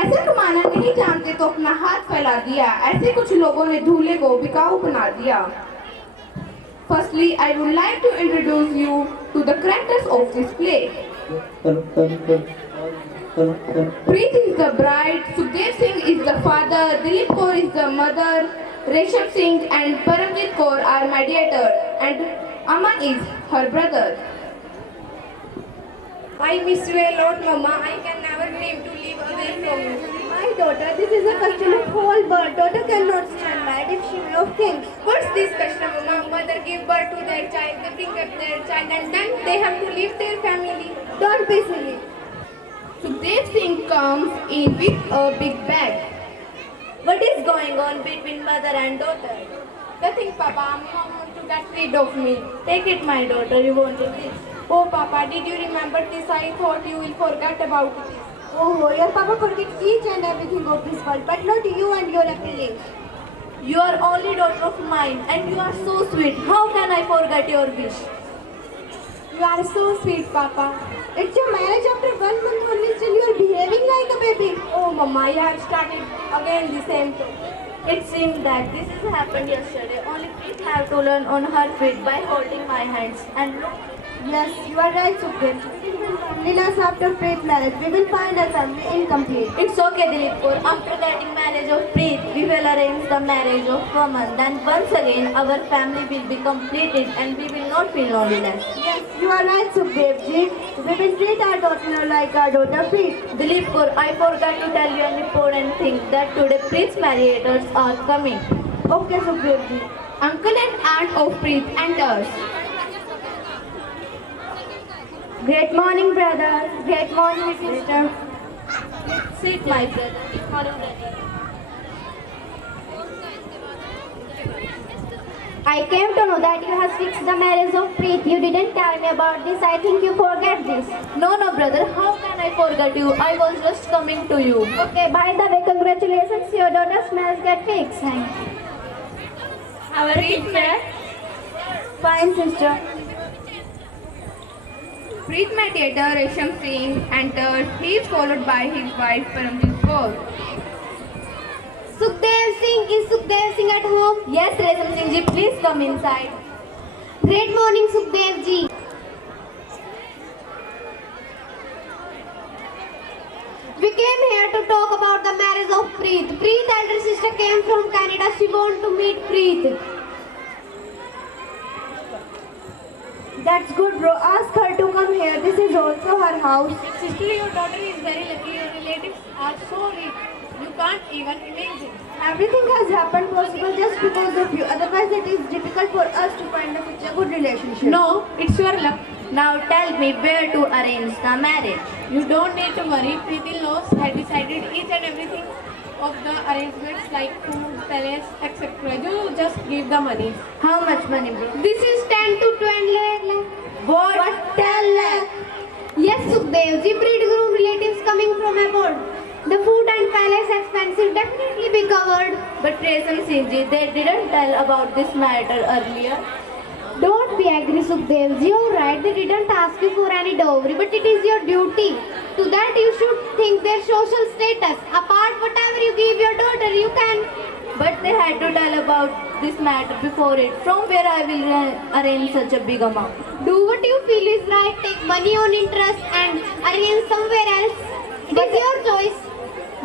पैसा कमाना नहीं जानते तो अपना हाथ फैला दिया, ऐसे कुछ लोगों ने दूल्हे को बिकाऊ बना दिया। Firstly, I would like to introduce you to the characters of this play. Preet is the bride, Sukhdev Singh is the father, Dilip Kaur is the mother, Resham Singh and Paramjit Kaur are mediator, and Aman is her brother. I miss you a lot, Mama. I can never dream to live away from you. My daughter, this is a custom of whole birth. Daughter cannot stand married if she love kings. What's this custom, Mama? Mother give birth to their child, they bring up their child, and then they have to leave their family. Don't be silly. Sukhdev Singh comes in with a big bag. What is going on between mother and daughter? Nothing, Papa. Mom wants to get rid of me. Take it, my daughter. You wanted this. Oh, Papa, did you remember this? I thought you will forget about this. Oh, your papa forgets each and everything of this world, but not you and your appearance. You are only daughter of mine, and you are so sweet. How can I forget your wish? You are so sweet, Papa. It's your marriage after 1 month only, still you are behaving like a baby. Oh, Mama, you have started again the same thing. It seems that this has happened yesterday. Only Preet have to learn on her feet by holding my hands. And look. Yes, you are right, Sukhdev. Loneliness after Preet marriage. We will find our family incomplete. It's okay, Dilip Kaur. After getting marriage of Preet, we will arrange the marriage of Raman. Then once again, our family will be completed and we will not feel loneliness. Yes, you are right, Sukhdev ji. We will treat our daughter like our daughter Preet. Dilip Kaur, I forgot to tell you an important thing that today Preet's marriages are coming. Okay, Sukhdev ji. Uncle and aunt of Preet enters. Great morning, brother. Great morning, sister. Sit, my brother. I came to know that you have fixed the marriage of Preet. You didn't tell me about this. I think you forget this. No, brother. How can I forget you? I was just coming to you. Okay, by the way, congratulations. Your daughter's marriage got fixed. Thank you. Our Preet met. Fine, sister. Preet mediator Resham Singh enters. He is followed by his wife Paramjit Kaur. Sukhdev Singh, is Sukhdev Singh at home? Yes, Resham Singh ji, please come inside. Great morning, Sukhdev ji. We came here to talk about the marriage of Preet. Preet's elder sister came from Canada. She wants to meet Preet. That's good, bro. Ask her to come here. This is also her house. Sister, your daughter is very lucky. Your relatives are so rich. You can't even imagine. Everything has happened possible just because of you. Otherwise, it is difficult for us to find such a good relationship. No, it's your luck. Now tell me where to arrange the marriage. You don't need to worry. Preet in-laws had decided each and everything of the arrangements like food, palace, etc. You just give the money. How much money, bro? This is 10 to 20 lakh. What? 10 lakh? Yes, Sukhdev ji, bridegroom relatives coming from abroad. The food and palace expenses definitely be covered. But Resham Singh ji, they didn't tell about this matter earlier. Don't be angry, Sukhdev ji. You're right, they didn't ask you for any dowry, but it is your duty. To that you should think their social status. Apart whatever you give your daughter, you can. But they had to tell about this matter before it. From where I will arrange such a big amount? Do what you feel is right. Take money on interest and arrange somewhere else. It is your choice.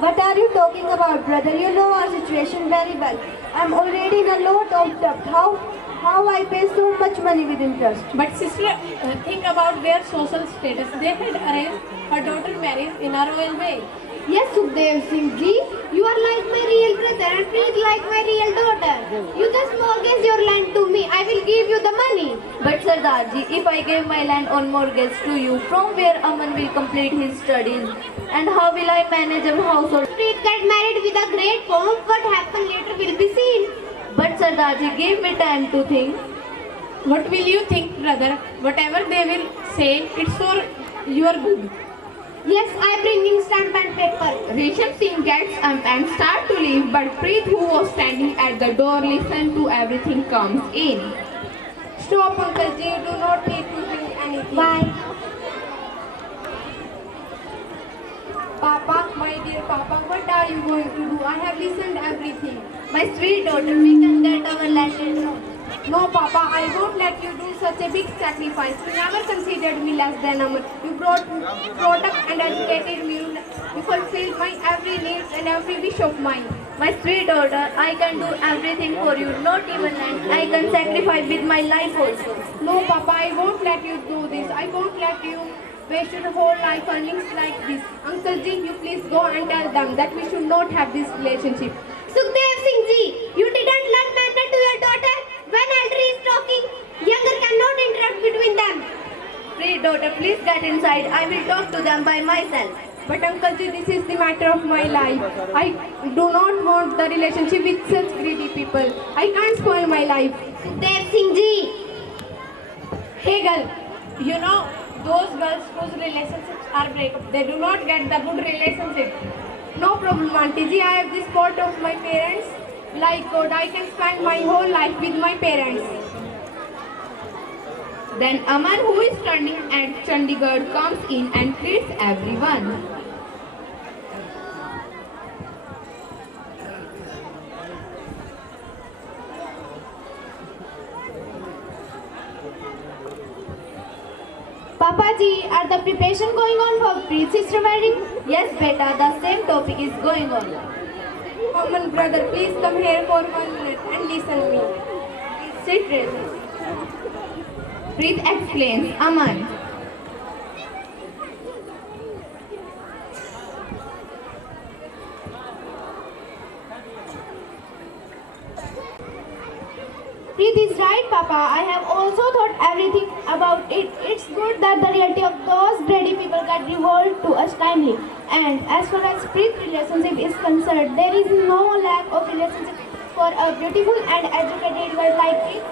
What are you talking about, brother? You know our situation very well. I'm already in a lot of debt. How I pay so much money with interest? But sister, think about their social status. They had arranged her daughter marriage in a royal way. Yes, Sukhdev Singh ji, you are like my real brother and Preet like my real daughter. You just mortgage your land to me. I will give you the money. But Sardarji, if I give my land on mortgage to you, from where Aman will complete his studies? And how will I manage a household? Preet get married with a great pomp. What happened later will be seen. But Sardarji, give me time to think. What will you think, brother? Whatever they will say, it's for your good. Yes, I bringing stamp and paper. Resham Singh gets up and starts to leave, but Preet, who was standing at the door, listens to everything comes in. Stop, Uncle Ji. You do not need to think anything. Why? Papa, my dear Papa, I have listened everything. My sweet daughter, we can get our land soon. No, Papa, I won't let you do such a big sacrifice. You never considered me less than Aman. You brought up and educated me. You fulfilled my every need and every wish of mine. My sweet daughter, I can do everything for you, not even land. I can sacrifice with my life also. No, Papa, I won't let you do this. I won't let you waste your whole life earnings like this. Uncle Ji, you please go and tell them that we should not have this relationship. Sukhdev Singh ji, you didn't learn manner to your daughter. When elder is talking, younger cannot interrupt between them. Sweet daughter, please get inside. I will talk to them by myself. But Uncle Ji, this is the matter of my life. I do not want the relationship with such greedy people. I can't spoil my life. Sukhdev Singh ji. Hey girl, you know those girls whose relationships are breakup, they do not get the good relationship. No problem, Auntie Ji. I have the support of my parents. Like God, I can spend my whole life with my parents. Then Aman, who is studying at Chandigarh, comes in and greets everyone. Papa ji, are the preparation going on for Preet's sister wedding? Yes, beta, the same topic is going on. Aman brother, please come here for 1 minute and listen to me. Sit, Reza. Preet explains, Aman. Preet is right, Papa. I have also thought everything about it. It's good that the reality of those greedy people get revealed to us timely. And as far as Preet's relationship is concerned, there is no lack of relationship for a beautiful and educated girl like Preet.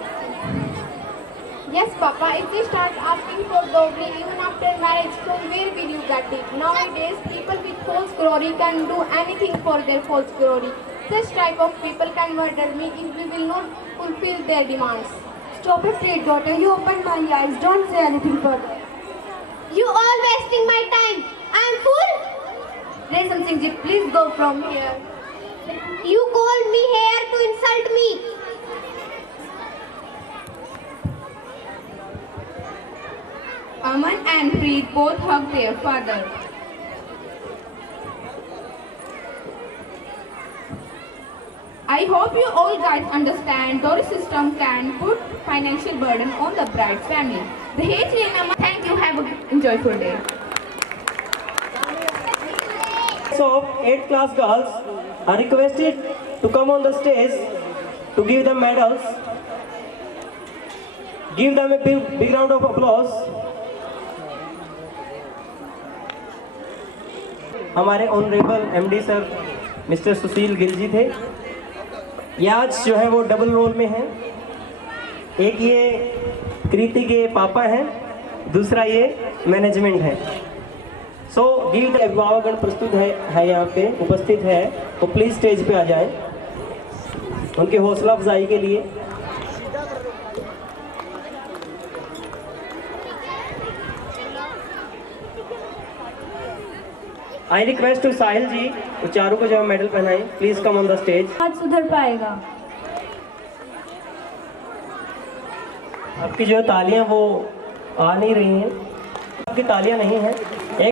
Yes, Papa, if we start asking for dowry even after marriage, from where will you get it? Nowadays, people with false glory can do anything for their false glory. Such type of people can murder me if we will not fulfill their demands. Stop it, Preet, daughter. You opened my eyes. Don't say anything further. You all wasting my time. I am fool. Reza Singh ji, please go from here. You called me here to insult me. Aman and Preet both hug their father. I hope you all guys understand dowry system can put financial burden on the bride's family. The H and Aman, thank you. Have a enjoyable day. So, 8th class girls are requested to come on the stage to give them medals. Give them a big round of applause. हमारे honourable MD sir mister सुशील गिल जी थे। ये आज जो है वो double role में हैं। एक ये कृति के पापा हैं, दूसरा ये मैनेजमेंट है। सो गिल द अभिभावकगण प्रस्तुत है यहाँ पे उपस्थित है, वो प्लीज स्टेज पे आ जाएं उनकी हौसला अफजाई के लिए। आई रिक्वेस्ट टू साहिल जी, वो चारों को जो है मेडल पहनाएं, please come on the stage. आज सुधर पाएगा। आपकी जो तालियां वो आ नहीं रही हैं, आपकी तालियां नहीं हैं।